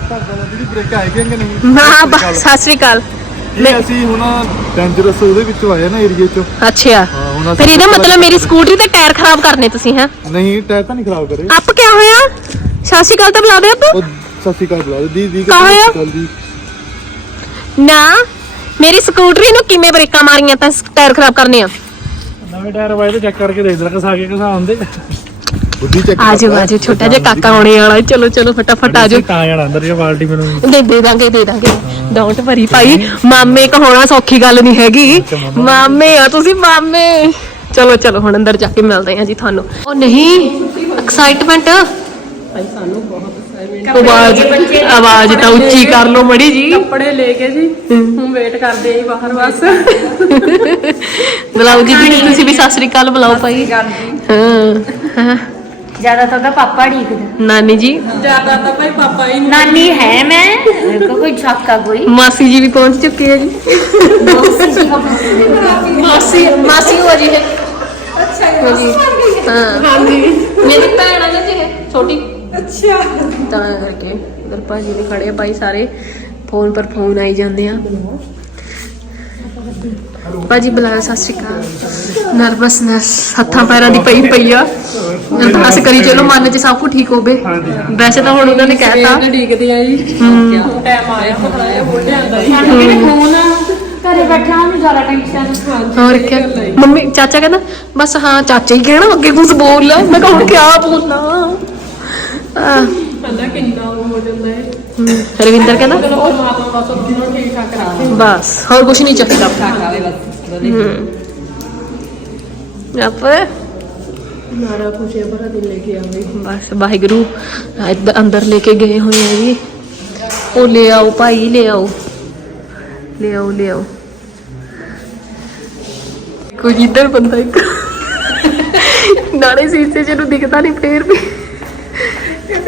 ਬ੍ਰੇਕ ਆਏਗੇ ਕਿ ਨਹੀਂ ਹਾਂ ਬਸ ਸਤਿ ਸ੍ਰੀ ਅਕਾਲ। ਇਹ ਅਸੀਂ ਹੁਣ ਡੇਂਜਰਸ ਉਹਦੇ ਵਿੱਚੋਂ ਆਏ ਨਾ ਏਰੀਏ ਚੋਂ। ਅੱਛਾ। ਹਾਂ, ਹੁਣ ਅਸੀਂ ਫਿਰ ਇਹਦਾ ਮਤਲਬ ਮੇਰੀ ਸਕੂਟਰੀ ਤੇ ਟਾਇਰ ਖਰਾਬ ਕਰਨੇ ਤੁਸੀਂ ਹੈ? ਨਹੀਂ ਟਾਇਰ ਤਾਂ ਨਹੀਂ ਖਰਾਬ ਕਰੇ। ਆਪ ਕਿਆ ਹੋਇਆ? ਸਤਿ ਸ਼੍ਰੀ ਅਕਾਲ ਤਾਂ ਬੁਲਾ ਦੇ ਆਪ। ਉਹ ਸਤਿ ਸ਼੍ਰੀ ਅਕਾਲ ਬੁਲਾ ਦੀ ਦੀ ਕਹਾਂ ਹੋਇਆ? ਦੀ ਨਾ ਮੇਰੀ ਸਕੂਟਰੀ ਨੂੰ ਕਿਵੇਂ ਬ੍ਰੇਕਾਂ ਮਾਰੀਆਂ ਤਾਂ ਟਾਇਰ ਖਰਾਬ ਕਰਨੇ ਆ? ਨਵੇਂ ਟਾਇਰ ਵਾਏ ਤੇ ਚੈੱਕ ਕਰਕੇ ਦੇਖ ਲੈ ਕਸਾ ਕੇ ਕਸਾ ਹੁੰਦੇ ਚੱਕ ਆਜੋ ਆਜੋ ਛੋਟਾ ਜਿਹਾ ਕਾਕਾ ਆਉਣੇ ਵਾਲਾ ਹੈ। ਚਲੋ ਚਲੋ ਫਟਾਫਟ ਆਜੋ ਤਾਂ ਜਾਣਾ ਅੰਦਰ ਜੇ ਬਾਲਟੀ ਮੈਨੂੰ ਦੇ ਦੇ ਦਾਂਗੇ ਦੇ ਦਾਂਗੇ। ਡੋਂਟ ਵਰੀ ਭਾਈ ਮਾਮੇ ਕਹਾਉਣਾ ਸੌਖੀ ਗੱਲ ਨਹੀਂ ਹੈਗੀ। ਮਾਮੇ ਆ ਤੁਸੀਂ ਮਾਮੇ। ਚਲੋ ਚਲੋ ਹੁਣ ਅੰਦਰ ਜਾ ਕੇ ਮਿਲਦੇ ਆ ਜੀ ਤੁਹਾਨੂੰ। ਉਹ ਨਹੀਂ ਐਕਸਾਈਟਮੈਂਟ ਭਾਈ ਸਾਨੂੰ ਬਹੁਤ ਆਵਾਜ਼ ਆਵਾਜ਼ ਤਾਂ ਉੱਚੀ ਕਰ ਲਓ ਮੜੀ ਜੀ। ਕੱਪੜੇ ਲੈ ਕੇ ਜੀ। ਹੁਣ ਵੇਟ ਕਰਦੇ ਆਂ ਜੀ ਬਾਹਰ ਬਸ। ਬੁਲਾਓ ਜੀ ਤੁਸੀਂ ਵੀ ਸਤਿ ਸ੍ਰੀ ਅਕਾਲ ਬੁਲਾਓ ਭਾਈ। ਹਾਂ ਹਾਂ। ਜ਼ਿਆਦਾ ਤਾਂ ਉਹਦਾ ਪਾਪਾ ਢੀਕਦਾ ਨਾਨੀ ਜੀ? ਜ਼ਿਆਦਾ ਤਾਂ ਭਾਈ ਪਾਪਾ ਹੀ ਨਾਨੀ ਹੈ ਮੈਂ ਮੇਰੇ ਕੋ ਕੋਈ ਛੱਕਾ ਕੋਈ। ਮਾਸੀ ਜੀ ਵੀ ਪਹੁੰਚ ਚੁੱਕੇ ਆ ਜੀ। ਮਾਸੀ ਮਾਸੀ ਹੋ ਜੀ ਹੈ। ਅੱਛਾ ਜੀ ਹਾਂ। ਹਾਂਜੀ। ਮੇਰੀ ਭੈਣ ਆ ਜੀ ਇਹ, ਛੋਟੀ। ਅੱਛਾ। ਤਾਂ ਕਰਕੇ ਇਧਰ ਭਾਜੀ ਨੇ ਖੜੇ ਆ ਭਾਈ ਸਾਰੇ ਫੋਨ ਪਰ ਫੋਨ ਆਈ ਜਾਂਦੇ ਆ। ਭਾਜੀ ਬੁਲਾਇਆ ਸਤਿ ਸ਼੍ਰੀ ਅਕਾਲ। ਨਰਵਸਨੈਸ ਹੱਥਾਂ ਪੈਰਾਂ ਦੀ ਪਈ ਪਈ ਆ। ਅਸ ਕਰੀ ਚਲੋ ਮਨ ਚ ਸਭ ਕੁਝ ਠੀਕ ਹੋਵੇ। ਵੈਸੇ ਤਾਂ ਹੁਣ ਉਹਨਾਂ ਨੇ ਕਹਿਤਾ। ਤੇ ਡੀਕਦੇ ਆ ਜੀ। ਟਾਈਮ ਆਇਆ ਹੁਣ ਆਇਆ ਬੋਲਿਆ ਆਂਦਾ ਜੀ ਫੋਨ ਘਰੇ ਬੈਠਾ ਨੂੰ ਜ਼ਿਆਦਾ ਟੈਨਸ਼ਨ ਹੋਰ ਕੀ ਮੰਮੀ ਚਾਚਾ ਕਹਿੰਦਾ ਬਸ ਹਾਂ ਚਾਚਾ ਹੀ ਕਹਿਣਾ ਅੱਗੇ ਕੁਝ ਬੋਲ ਲੈ ਮੈਂ ਕਿਹਾ ਹੁਣ ਕੀ ਬੋਲਣਾ? ਆਹ, ਕਹਿੰਦਾ ਕਿੰਨਾ ਹੋ ਜਾਂਦਾ ਹੈ। ਰਵਿੰਦਰ ਕਹਿੰਦਾ ਬਸ ਉਹਨੂੰ ਠੀਕ ਠਾਕ ਰੱਖੇ ਬਸ। ਹੋਰ ਕੁਝ ਨਹੀਂ ਚਾਹੀਦਾ ਹਮ ਆਪ ਨਾਰਾ ਖੁਸ਼ੀ ਭਰਾ ਦਿਲ ਲੈ ਕੇ ਆਵੇ। ਬਸ ਵਾਹਿਗੁਰੂ ਇੱਧ- ਅੰਦਰ ਲੈ ਕੇ ਗਏ ਹੋਏ ਆ ਜੀ। ਉਹ ਲੈ ਆਓ ਭਾਈ ਲੈ ਆਓ। ਲੈ ਆਓ ਲੈ ਆਓ। ਕੋਈ ਇੱਧਰ ਬੰਦਾ ਇੱਕ। ਨਾਲੇ ਸੀਸੇ ਚ ਨੂੰ ਦਿਖਦਾ ਨਹੀਂ ਫੇਰ ਵੀ।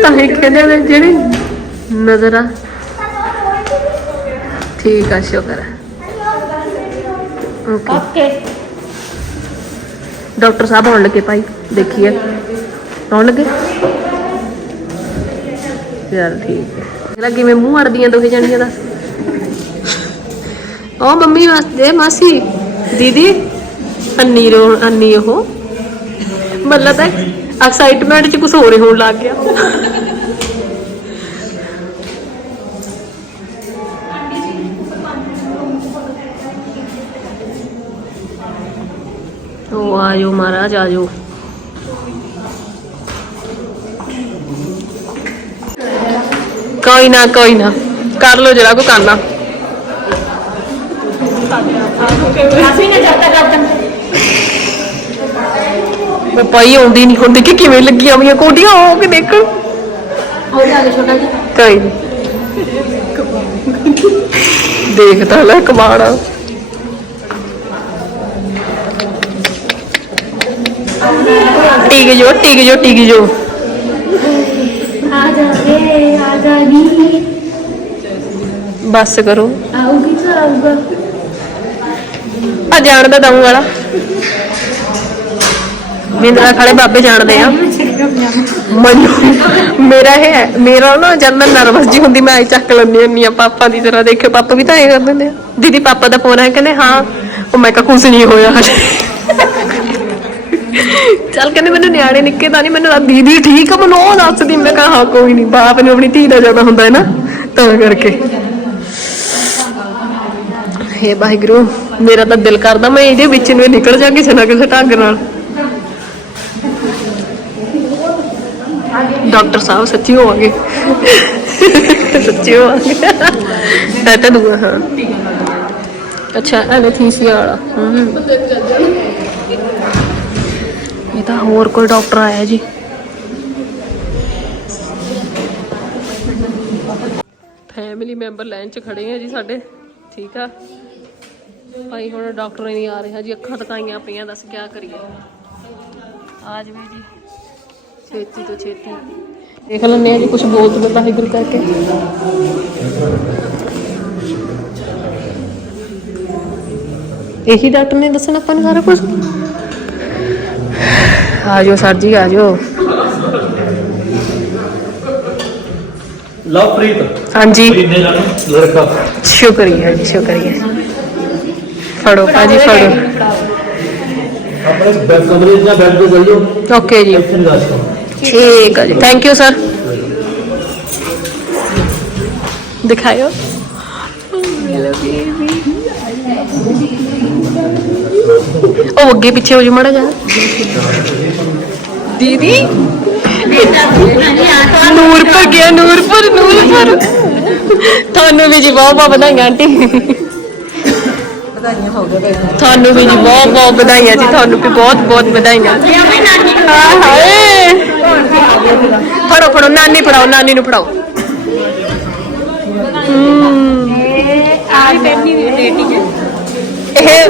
ਤਾਂ ਇਹ ਕਹਿੰਦੇ ਨੇ ਜਿਹੜੇ ਨਜ਼ਰ ਆ ਠੀਕ ਆ ਸ਼ੁਕਰ ਹੈ ਓਕੇ। ਓਕੇ। ਡਾਕਟਰ ਸਾਹਿਬ ਆਉਣ ਲੱਗੇ ਭਾਈ ਦੇਖੀਏ। ਆਉਣ ਲੱਗੇ? ਚਲ ਠੀਕ ਹੈ ਇਹਦਾ ਕਿਵੇਂ ਮੂੰਹ ਅੜਦੀਆਂ ਦੋਹੇ ਜਣੀਆਂ ਦਾ? ਉਹ ਮੰਮੀ ਵਾਸਤੇ ਮਾਸੀ ਦੀਦੀ ਅੰਨੀ ਰੋ ਅੰਨੀ ਉਹ। ਮਤਲਬ ਤਾਂ ਐਕਸਾਈਟਮੈਂਟ ਚ ਕੁਝ ਹੋਰ ਹੀ ਹੋਣ ਲੱਗ ਗਿਆ। ਆਜੋ ਮਹਾਰਾਜ, ਆਜੋ। ਕੋਈ ਨਾ ਕੋਈ ਨਾ। ਕਰ ਲੋ ਜਰਾ ਕੋ ਕਰਨਾ। ਮੈਂ ਪਾਈ ਆਉਂਦੀ ਨਹੀਂ ਹੁਣ ਦੇਖੀ ਕਿਵੇਂ ਲੱਗੀਆਂ ਹੋਈਆਂ ਕੋਡੀਆਂ ਹੋ ਕੇ ਦੇਖਣ ਹੋ ਜਾ ਛੋਟਾ ਜਿਹਾ ਕੋਈ ਨੀ। ਦੇਖਦਾ ਲੈ ਕਮਾਣਾ। ਟਿਕ ਜੋ ਟਿਕ ਜੋ ਟਿਕ ਜੋ। ਆ ਜਾਗੇ ਆ ਜਾਗੀ। ਬਸ ਕਰੋ। ਆਉਗੀ ਤਾਂ ਆਊਗਾ ਆ ਜਾਣ ਦਾ ਦਊਂ ਵਾਲਾ। ਖਾਲੇ ਬਾਬੇ ਜਾਣਦੇ ਆ। ਮੈਨੂੰ ਮੇਰਾ ਇਹ ਹੈ ਮੇਰਾ ਨਾ ਜਦ ਮੈਂ ਨਰਵਸ ਜੀ ਹੁੰਦੀ ਮੈਂ ਆਈ ਚੱਕ ਲੈਂਦੀ ਹੁੰਦੀ ਆ ਪਾਪਾ ਦੀ ਤਰ੍ਹਾਂ ਦੇਖਿਓ। ਪਾਪਾ ਵੀ ਤਾਂ ਇਹ ਕਰਦੇ ਨੇ ਦੀਦੀ ਪਾਪਾ ਦਾ ਫੋਨ ਆਇਆ ਕਹਿੰਦੇ ਹਾਂ। ਉਹ ਮੈਂ ਕਿਹਾ ਕੁਝ ਨਹੀਂ ਹੋਇਆ ਹਜੇ। ਚੱਲ ਕਹਿੰਦੇ ਮੈਨੂੰ ਨਿਆਣੇ ਨਿੱਕੇ ਤਾਂ ਨਹੀਂ, ਮੈਨੂੰ ਆ ਦੀਦੀ ਠੀਕ ਆ, ਮੈਨੂੰ ਉਹ ਦੱਸਦੀ, ਮੈਂ ਕਿਹਾ ਹਾਂ, ਕੋਈ ਨਹੀਂ, ਬਾਪ ਨੂੰ ਆਪਣੀ ਧੀ ਦਾ ਜ਼ਿਆਦਾ ਹੁੰਦਾ ਹੈ ਨਾ, ਤਾਂ ਕਰਕੇ। ਹੇ ਵਾਹਿਗੁਰੂ, ਮੇਰਾ ਤਾਂ ਦਿਲ ਕਰਦਾ ਮੈਂ ਇਹਦੇ ਵਿੱਚ ਨੂੰ ਨਿਕਲ ਜਾ ਕਿਸੇ ਨਾ ਕਿਸੇ ਢੰਗ ਨਾਲ। ਡਾਕਟਰ ਸਾਹਿਬ ਸੱਚੀ ਹੋਵਾਂਗੇ। ਸੱਚੀ ਹੋਵਾਂਗੇ। ਇਹ ਤਾਂ ਦੂਆ, ਹਾਂ। ਅੱਛਾ ਐਨਥੀਸੀਆ ਵਾਲਾ। ਹੂੰ। ਇਹ ਤਾਂ ਹੋਰ ਕੋਈ ਡਾਕਟਰ ਆਇਆ ਜੀ। ਫੈਮਿਲੀ ਮੈਂਬਰ ਲਾਈਨ 'ਚ ਖੜੇ ਆ ਜੀ ਸਾਡੇ। ਠੀਕ ਆ? ਭਾਈ ਹੁਣ ਡਾਕਟਰ ਨਹੀਂ ਆ ਰਿਹਾ ਜੀ, ਅੱਖਾਂ ਟਕਾਈਆਂ ਪਈਆਂ, ਦੱਸ ਕਿਆ ਕਰੀਏ। ਆ ਜਵੇ ਜੀ। ਛੇਤੀ ਤੋਂ ਛੇਤੀ। ਦੇਖ ਲੈਂਦੇ ਆ ਜੀ ਕੁਝ ਬੋਲ ਤੂੰ ਵਾਹਿਗੁਰੂ ਕਰਕੇ। ਇਹੀ ਡਾਕਟਰ ਨੇ ਦੱਸਣਾ ਆਪਾਂ ਨੂੰ ਸਾਰਾ ਕੁਝ ਆ ਜਾਓ ਸਰ ਜੀ ਆ ਜਾਓ ਲਵਪ੍ਰੀਤ ਹਾਂਜੀ ਇਹਨੇ ਨਾਲ ਲੜਕਾ ਸ਼ੁਕਰੀਆ ਜੀ ਸ਼ੁਕਰੀਆ ਫੜੋ ਭਾਜੀ ਫੜੋ ਆਪਣੇ ਬੈਡ ਕਮਰੇ ਜਾਂ ਬੈੱਡ ਤੇ ਜਾਈਓ ਓਕੇ ਉਹ ਅੱਗੇ ਪਿੱਛੇ ਹੋ ਜਾ ਮੜਾ ਜਾ ਦੀਦੀ। ਨੂਰਪੁਰ ਗਿਆ ਨੂਰਪੁਰ ਨੂਰਪੁਰ। ਤੁਹਾਨੂੰ ਵੀ ਜੀ ਬਹੁਤ ਬਹੁਤ ਵਧਾਈਆਂ ਆਂਟੀ। ਤੁਹਾਨੂੰ ਵੀ ਜੀ ਬਹੁਤ ਬਹੁਤ ਵਧਾਈਆਂ ਜੀ ਤੁਹਾਨੂੰ ਵੀ ਬਹੁਤ ਬਹੁਤ ਵਧਾਈਆਂ। ਹਾਏ ਫੜੋ ਫੜੋ ਨਾਨੀ ਫੜਾਓ ਨਾਨੀ ਨੂੰ ਫੜਾਓ। ਇਹ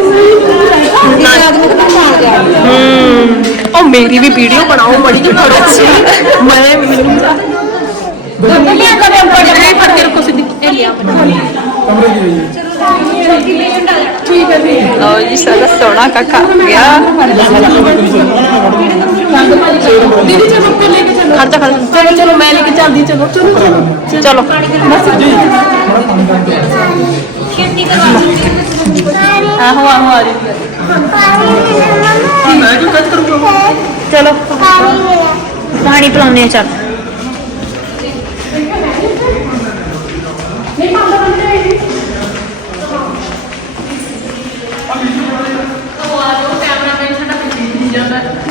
ਹਮ, ਉਹ ਮੇਰੀ ਵੀ ਵੀਡੀਓ ਬਣਾਓ ਬੜੀ ਜਿਹੀ ਫੜੋ ਮੈਂ ਮੈਨੂੰ ਨਹੀਂ ਪਰ ਤੇਰੇ ਕੋ ਸਿੱਧੀ ਇਹ ਲਿਆ ਲਓ ਜੀ ਸਾਡਾ ਸੋਹਣਾ ਕਾਕਾ ਆ ਗਿਆ ਦੀਦੀ ਚਲੋ ਉੱਪਰ ਲੈ ਕੇ ਚਲੋ ਖਰਚਾ ਕਰ ਚਲੋ ਚਲੋ ਮੈਂ ਲੈ ਕੇ ਚੱਲਦੀ ਚਲੋ ਚਲੋ ਚਲੋ ਆਹੋ ਆਹੋ ਆ ਰਹੀ ਮੈਂ ਜੋ ਕੱਟ ਕਰੂੰਗਾ? ਚਲੋ। ਪਾਣੀ ਪਿਲਾਉਂਦੇ ਆ ਚੱਲ।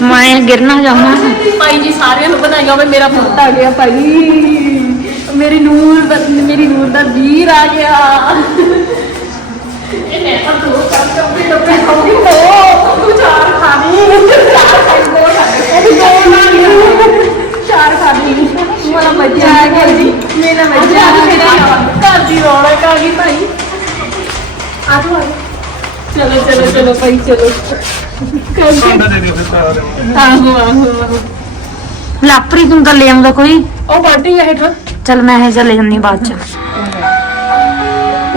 ਮੈਂ ਗਿਰਨਾ ਜਾਵਾਂ ਭਾਈ ਜੀ ਸਾਰਿਆਂ ਨੂੰ ਵਧਾਈਆਂ ਹੋਵੇ ਮੇਰਾ ਪੁੱਤ ਆ ਗਿਆ ਭਾਈ। ਮੇਰੀ ਨੂਰ ਦਾ ਮੇਰੀ ਨੂਰ ਦਾ ਵੀਰ ਆ ਗਿਆ। ਇਹ ਮੈਂ ਤਾਂ ਦੋ ਚਾਰ ਕੱਪੜੇ ਡੱਬੇ ਖਾਉਂਦੀ ਹੋ ਤੂੰ ਚਾਰ ਖਾ ਲਈ ਚਾਰ ਖਾਈ ਦੋ ਖਾਈ ਦੋ ਨਾ ਚਾਰ ਖਾ ਲਈ ਮੇਰਾ ਮੱਝਾ ਆ ਗਿਆ ਜੀ ਮੇਰਾ ਮੱਝਾ ਆ ਗਿਆ ਘਰ ਦੀ ਰੌਣਕ ਆ ਗਈ ਭਾਈ ਆ ਜਾਓ ਆ ਜਾਓ। ਚਲੋ ਚਲੋ ਚਲੋ ਭਾਈ ਚਲੋ ਆਹੋ ਆਹੋ ਆਹੋ ਲਾਪਰੀ ਤੂੰ ਤਾਂ ਲੈ ਆਉਂਦਾ ਕੋਈ ਉਹ ਬਾਟੀ ਹੈ ਹੇਠਾਂ ਚੱਲ ਮੈਂ ਇਹ ਚੱਲੇ ਜਾਂਦੀ ਬਾਅਦ ਚ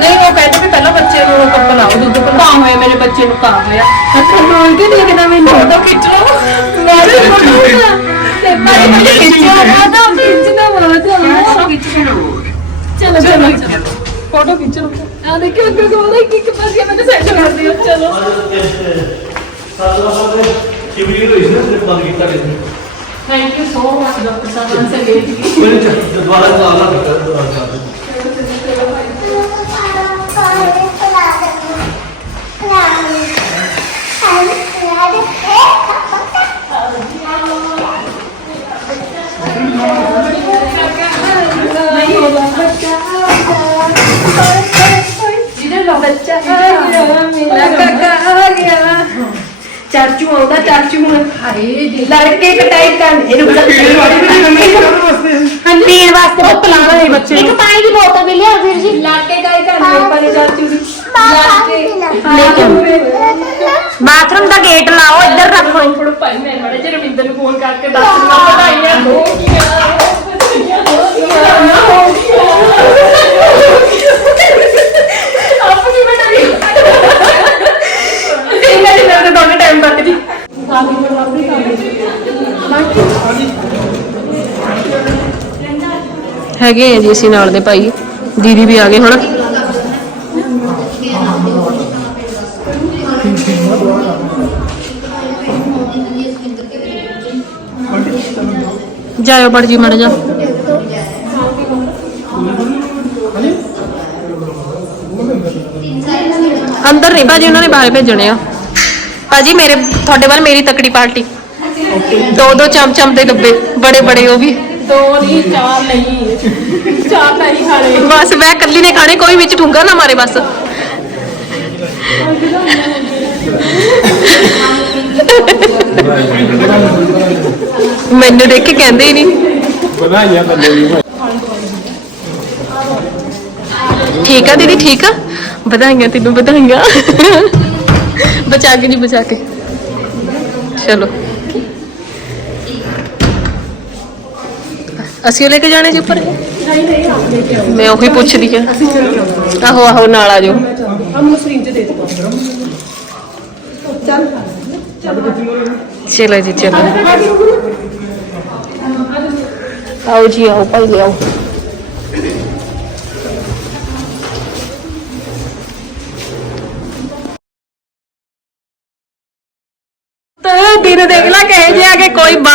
ਨਹੀਂ ਉਹ ਕਹਿੰਦੇ ਵੀ ਪਹਿਲਾਂ ਬੱਚੇ ਨੂੰ ਕੱਪ ਲਾਓ ਦੁੱਧ ਪਾ ਹੋਇਆ ਮੇਰੇ ਬੱਚੇ ਨੂੰ ਕਾ ਹੋਇਆ। ਅੱਛਾ ਰੋਲ ਕੇ ਦੇਖਦਾ ਮੈਨੂੰ? ਫੋਟੋ ਖਿੱਚ ਲਓ। ਮੈਂ ਵੀ ਫੋਟੋ ਤੇ ਭਾਈ ਮੈਨੂੰ ਖਿੱਚੋ ਫੋਟੋ ਖਿੱਚਣਾ ਬਹੁਤ ਚਲੋ ਚਲੋ ਚਲੋ ਫੋਟੋ ਖਿੱਚ ਲਓ। ਆ ਦੇਖਿਓ ਅੱਗੇ ਕੋਲ ਇੱਕ ਇੱਕ ਪਾਸੇ ਮੈਨੂੰ ਸੈੱਟ ਕਰ ਦਿਓ। ਚਲੋ। ਸੀ ਨਾ ਕੀਤਾ ਨੇ thank you so much doctor Sahib answer ਦੇ ਦਿੱਤੀ ਕੋਈ ਨਹੀਂ ਦੁਬਾਰਾ ਦੁਬਾਰਾ ਕਰ ਚਾਚੂ ਆਉਂਦਾ ਚਾਚੂ ਹੁਣ ਹਾਏ ਲੜਕੇ ਕਟਾਈ ਕਰ ਇਹਨੂੰ ਪੀਣ ਵਾਸਤੇ ਉਹ ਪਲਾਣਾ ਹੈ ਬੱਚੇ ਇੱਕ ਪਾਣੀ ਦੀ ਬੋਤਲ ਵੀ ਲਿਆ ਵੀਰ ਜੀ। ਲੜਕੇ ਕਾਈ ਕਰ ਪਰ ਚਾਚੂ ਦੀ ਲੜਕੇ ਬਾਥਰੂਮ ਦਾ ਗੇਟ ਲਾਓ ਇੱਧਰ ਰੱਖੋ ਹੁਣ ਭਾਈ ਮੈਂ ਮੜੇ ਜੇ ਰਵਿੰਦਰ ਨੂੰ ਫੋਨ ਕਰਕੇ ਦੱਸ ਦਿੰਦਾ ਵਧਾਈਆਂ। ਹੋ ਆਪਣੀ ਹੈਗੇ ਆ ਜੀ ਅਸੀਂ ਨਾਲ ਦੇ ਭਾਈ। ਦੀਦੀ ਵੀ ਆ ਗਏ ਹੁਣ। ਜਾਇਓ ਬੜ ਜੀ ਮੜ ਜਾ ਅੰਦਰ ਨਹੀਂ ਭਾਜੀ, ਉਹਨਾਂ ਨੇ ਬਾਹਰ ਭੇਜਣੇ ਆ। ਭਾਜੀ ਮੇਰੇ ਤੁਹਾਡੇ ਵੱਲ ਮੇਰੀ ਤਕੜੀ ਪਾਰਟੀ। ਦੋ ਦੋ ਚਮਚਮ ਦੇ ਡੱਬੇ ਬੜੇ ਬੜੇ ਉਹ ਵੀ। ਦੋ ਨਹੀਂ ਚਾਰ ਨਹੀਂ। ਚਾਰ ਨਹੀਂ ਖਾਣੇ। ਬਸ ਮੈਂ ਇਕੱਲੀ ਨੇ ਖਾਣੇ ਕੋਈ ਵਿੱਚ ਠੁੰਗਾ ਨਾ ਮਾਰੇ ਬਸ। ਮੈਨੂੰ ਦੇਖ ਕੇ ਕਹਿੰਦੇ ਹੀ ਨਹੀਂ। ਵਧਾਈਆਂ ਤੈਨੂੰ ਵੀ ਠੀਕ ਆ ਦੀਦੀ ਠੀਕ ਆ? ਵਧਾਈਆਂ ਤੈਨੂੰ ਵਧਾਈਆਂ। ਬਚਾ ਕੇ ਨਹੀਂ ਬਚਾ ਕੇ। ਚਲੋ। ਅਸੀਂ ਲੈ ਕੇ ਜਾਣੇ ਜੀ ਉੱਪਰ? ਮੈਂ ਉਹੀ ਪੁੱਛਦੀ ਆ ਆਹੋ ਆਹੋ, ਨਾਲ ਆ ਜਾਓ। ਹਮ ਸਰਿੰਜ ਦੇ ਦੇ ਚਲੋ ਜੀ, ਚਲੋ। ਆਓ ਜੀ, ਆਓ, ਭਾਈ ਲਿਆਓ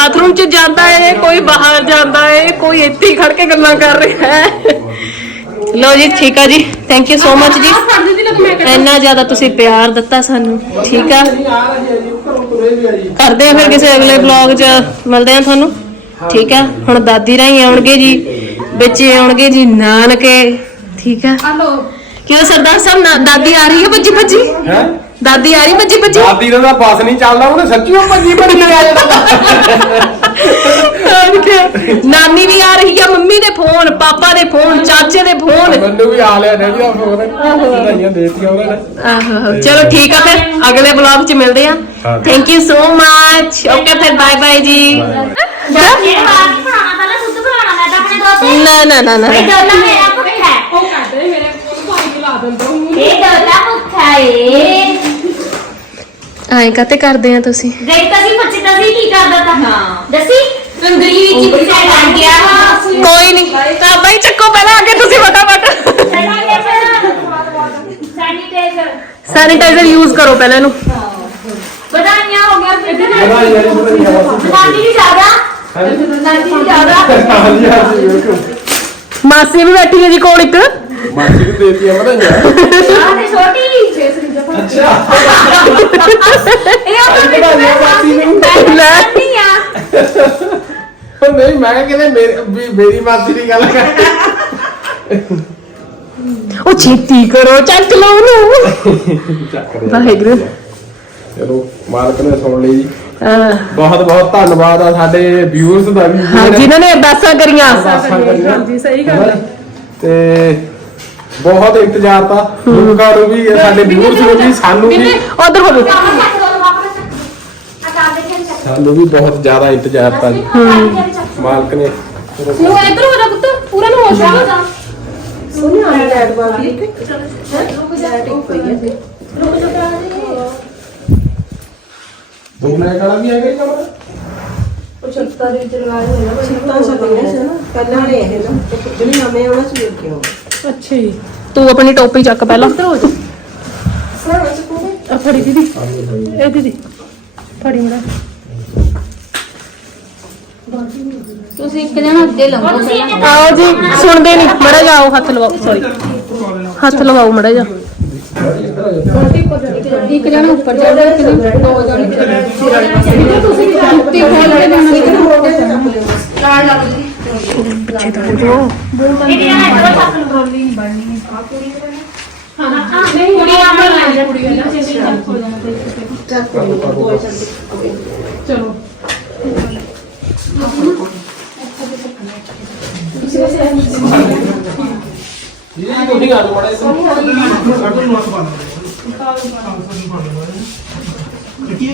ਬਾਥਰੂਮ ਚ ਜਾਂਦਾ ਏ ਕੋਈ ਬਾਹਰ ਜਾਂਦਾ ਏ ਕੋਈ ਇੱਥੇ ਹੀ ਖੜ ਕੇ ਗੱਲਾਂ ਕਰ ਰਿਹਾ ਹੈ ਲੋ ਜੀ ਠੀਕ ਆ ਜੀ। ਥੈਂਕ ਯੂ ਸੋ ਮਚ ਜੀ। ਇੰਨਾ ਜ਼ਿਆਦਾ ਤੁਸੀਂ ਪਿਆਰ ਦਿੱਤਾ ਸਾਨੂੰ ਠੀਕ ਆ। ਕਰਦੇ ਆ ਫਿਰ ਕਿਸੇ ਅਗਲੇ ਵਲੌਗ 'ਚ ਮਿਲਦੇ ਆ ਤੁਹਾਨੂੰ। ਠੀਕ ਆ। ਹੁਣ ਦਾਦੀ ਰਾਹੀਂ ਆਉਣਗੇ ਜੀ ਵਿੱਚ ਆਉਣਗੇ ਜੀ ਨਾਨਕੇ ਠੀਕ ਆ। ਕਿਉਂ ਸਰਦਾਰ ਸਾਹਿਬ ਨਾ- ਦਾਦੀ ਆ ਰਹੀ ਹੈ ਭੱਜੀ ਭੱਜੀ ਹੈ? ਦਾਦੀ ਆ ਰਹੀ ਭੱਜੀ ਭੱਜੀ। ਦਾਦੀ ਦਾ ਤਾਂ ਬੱਸ ਨਹੀਂ ਚੱਲਦਾ ਉਹਨੇ ਸੱਚੀ ਉਹ ਭੱਜੀ ਭੱਜੀ ਆ ਜਾਂਦਾ। ਨਾਨੀ ਵੀ ਆ ਰਹੀ ਆ ਮੰਮੀ ਦੇ ਫੋਨ ਪਾਪਾ ਦੇ ਫੋਨ ਚਾਚੇ ਦੇ ਫੋਨ। ਮੈਨੂੰ ਵੀ ਆ ਲਿਆ ਡੈਡੀ ਦਾ ਫੋਨ। ਵਧਾਈਆਂ ਦੇਤੀਆਂ ਉਹਨਾਂ ਨੇ। ਆਹੋ ਚਲੋ ਠੀਕ ਆ ਫਿਰ ਅਗਲੇ ਵਲੌਗ 'ਚ ਮਿਲਦੇ ਆ। Thank you so much okay ਫਿਰ ਬਾਏ ਬਾਏ ਜੀ। ਨਾ ਨਾ ਨਾ ਨਾ। ਇਹ ਦੋਤਾ ਮੇਰਾ ਭੁੱਖਾ ਹੈ। ਉਹ ਕਹਿੰਦੇ ਮੇਰੇ ਕੋਲ ਪਾਣੀ ਪਿਲਾ ਦਿੰਦਾ। ਇਹ ਦੋਤਾ ਭੁੱਖਾ ਏ ਐਂ ਕਾਤੇ ਕਰਦੇ ਆ ਤੁਸੀਂ? ਦੇਖ ਤਾਂ ਸੀ ਪੁੱਛ ਤਾਂ ਸੀ ਕੀ ਕਰਦਾ ਤਾ? ਹਾਂ ਦੱਸੀ ਰੰਗਲੀ ਵਿੱਚ ਪਿੱਛੇ ਲੱਗ ਗਿਆ ਕੋਈ ਨਹੀਂ ਤਾਂ ਬਾਈ ਚੱਕੋ ਪਹਿਲਾਂ ਅੱਗੇ ਤੁਸੀਂ ਫਟਾਫਟ। ਸੈਨੀਟਾਈਜ਼ਰ ਸੈਨੀਟਾਈਜ਼ਰ ਯੂਜ਼ ਕਰੋ ਪਹਿਲਾਂ ਇਹਨੂੰ। ਬਦਾਨੀਆਂ ਹੋ ਗਿਆ ਫਿਰ ਨਾਨੀ ਵੀ ਜ਼ਿਆਦਾ। ਨਾਨੀ ਵੀ ਜ਼ਿਆਦਾ। ਮਾਸੀ ਵੀ ਬੈਠੀ ਹੈ ਜੀ ਕੋਲ ਇੱਕ। ਮਾਸੀ ਨੂੰ ਦੇਤੀਆਂ ਵਧਾਈਆਂ। ਆਹ ਤੇ ਛੋਟੀ। ਅੱਛਾ। ਇਹ ਉਹ ਤਾਂ ਵਧਾਈਆਂ ਮਾਸੀ ਨੂੰ ਲੈ। ਨਹੀਂ ਆ। ਉਹ ਨਹੀਂ ਮੈਂ ਕਹਿੰਦੇ ਮੇਰੀ ਵੀ ਮੇਰੀ ਮਾਸੀ ਦੀ ਗੱਲ ਕਰ। ਉਹ ਛੇਤੀ ਕਰੋ ਚੱਕ ਲਓ ਉਹਨੂੰ ਵਾਹਿਗੁਰੂ। ਚਲੋ ਮਾਲਕ ਨੇ ਸੁਣ ਲਈ। ਜੀ ਅਹ, ਬਹੁਤ ਬਹੁਤ ਧੰਨਵਾਦ ਆ ਸਾਡੇ ਵਿਊਅਰਸ ਦਾ ਵੀ। ਹਾਂ ਜਿਨ੍ਹਾਂ ਨੇ ਅਰਦਾਸਾਂ ਕਰੀਆਂ। ਅਰਦਾਸਾਂ ਕਰੀਆਂ। ਹਾਂਜੀ ਸਹੀ ਗੱਲ ਹੈ। ਤੇ ਬਹੁਤ ਇੰਤਜ਼ਾਰ ਤਾਂ ਲੋਕਾਂ ਨੂੰ ਵੀ ਸਾਡੇ ਵਿਊਅਰਸ ਨੂੰ ਵੀ ਸਾਨੂੰ ਵੀ। ਉਧਰ ਹੋ ਜਾਓ। ਸਾਨੂੰ ਵੀ ਬਹੁਤ ਜ਼ਿਆਦਾ ਇੰਤਜ਼ਾਰ ਤਾਂ ਜੀ ਮਾਲਕ ਨੇ ਨੂੰ ਇਧਰ ਹੋ ਜਾ ਪੁੱਤ ਪੂਰਾ ਨੂੰ ਹੋ? ਜਾ ਦੋ ਮਿੰਟ ਵਾਲਾ ਵੀ ਹੈਗਾ ਜੀ ਕਮਰਾ। ਅੱਛਾ ਜੀ। ਤੂੰ ਆਪਣੀ ਟੋਪੀ ਚੱਕ ਪਹਿਲਾਂ। ਆ ਫੜੀ ਦੀਦੀ। ਇਹ ਦੀਦੀ ਫੜੀ ਮੜਾ ਤੁਸੀਂ ਇੱਕ ਜਣਾ ਅੱਗੇ ਲੰਘੋ ਆਓ ਜੀ ਸੁਣਦੇ ਨਹੀਂ। ਮੜਾ ਜਾਓ ਹੱਥ ਲਵਾਓ ਸੌਰੀ ਹੱਥ ਲਵਾਓ ਮੜਾ ਜਾ। ਇੱਕ ਜਣਾ ਉੱਪਰ ਜਾ ਇੱਕ ਜਣਾ ਦੋ ਜਣੇ ਤੁਸੀਂ ਜੁੱਤੀ ਖੋਲ ਕੇ ਦੇਣਾ। ट्रॉली बननी का पूरी है हां हां नहीं कुड़िया में ला कुड़िया ना जैसे चल को जाना कोई चलो ये तो ठीक है बड़ा इसमें कार्टून नोट बना कार्टून बना कार्टून बना ये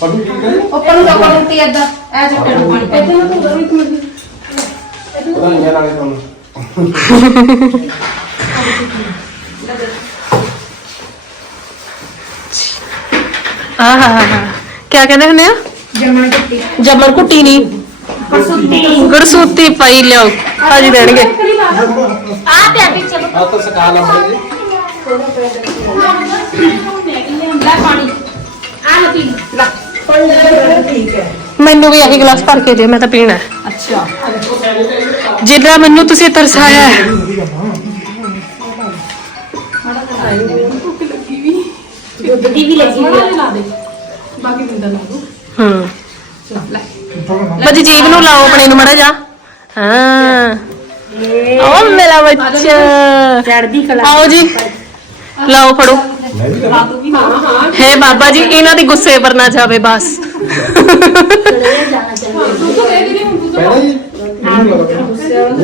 ਪੱਪੀ ਠੀਕ ਹੈ ਉੱਪਰ ਨੂੰ ਲੋਕਾਂ ਨੂੰ ਤੀ ਏਦਾਂ ਐ ਚੱਕੇ ਨੂੰ ਪਾਣੀ ਇੱਥੇ ਨਾ ਤੂੰ ਇੱਕ ਮਿੰਟ। ਵਧਾਈਆਂ ਨਾਲੇ ਤੁਹਾਨੂੰ। ਆਹ ਹਾ ਹਾ ਕੀ ਕਹਿੰਦੇ ਹੁੰਦੇ ਆ? ਜਮਣ ਟੁੱਟੀ ਜਮਨ ਕੁੱਟੀ ਨਹੀਂ ਗੜਸੂਤੀ ਪਈ ਲਿਓ। ਭਾਜੀ ਦੇਣਗੇ। ਆ ਪਿਆ ਪਿੱਛੇ ਆ ਤਾਂ ਸਕਾ ਲੰਬੜੇ ਜੀ ਲੈ ਪਾਣੀ। ਆ ਲੈ ਪੀ ਲੈ ਮੈਨੂੰ ਵੀ ਇਹੀ ਗਲਾਸ ਭਰ ਕੇ ਦਿਓ ਮੈਂ ਤਾਂ ਪੀਣਾ ਹੈ। ਅੱਛਾ ਜਿੰਨਾ ਮੈਨੂੰ ਤੁਸੀਂ ਤਰਸਾਇਆ ਹੈ। ਦੁੱਧ ਦੀ ਵੀ ਲੱਗੀ ਹੋਈ ਆ। ਲਾ ਦੇ। ਬਾਕੀ ਮੁੰਡਾ ਲਾ ਦੋ ਹੂੰ। ਬੱਜੀ ਜੀਬ ਨੂੰ ਲਾਓ ਆਪਣੇ ਨੂੰ ਮੜਾ ਜਾ ਹਾਂ। ਓ ਮੇਰਾ ਬੱਚਾ। ਚੜ੍ਹਦੀ ਕਲਾ ਆਓ ਜੀ। ਲਾਓ ਫੜੋ। ਮੈਂ ਵੀ ਕਰਾਂ। ਹੈ ਬਾਬਾ ਜੀ ਇਹਨਾਂ ਦੀ ਗੁੱਸੇ ਪਰ ਨਾ ਜਾਵੇ ਬਸ। ਪਹਿਲਾਂ ਜੀ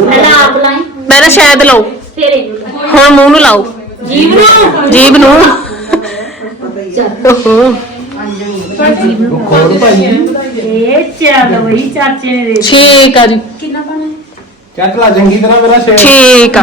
ਪਹਿਲਾਂ ਆਪ ਲਾਈ। ਮੈਂ ਨਾ ਸ਼ਾਇਦ ਲਓ। ਫਿਰ ਇਹਨੂੰ ਲਾਈ। ਹੁਣ ਮੂੰਹ ਨੂੰ ਲਾਓ। ਜੀਵ ਨੂੰ? ਜੀਬ ਨੂੰ। ਭਾਈ? ਇਹ ਚੱਲ ਬਈ ਚਾਚੇ ਨੇ ਦੇ ਠੀਕ ਆ ਜੀ। ਕਿੰਨਾ ਪਾਣਾ ਚੱਕ ਲਾ ਚੰਗੀ ਤਰ੍ਹਾਂ ਮੇਰਾ ਸ਼ੇਰ। ਠੀਕ ਆ।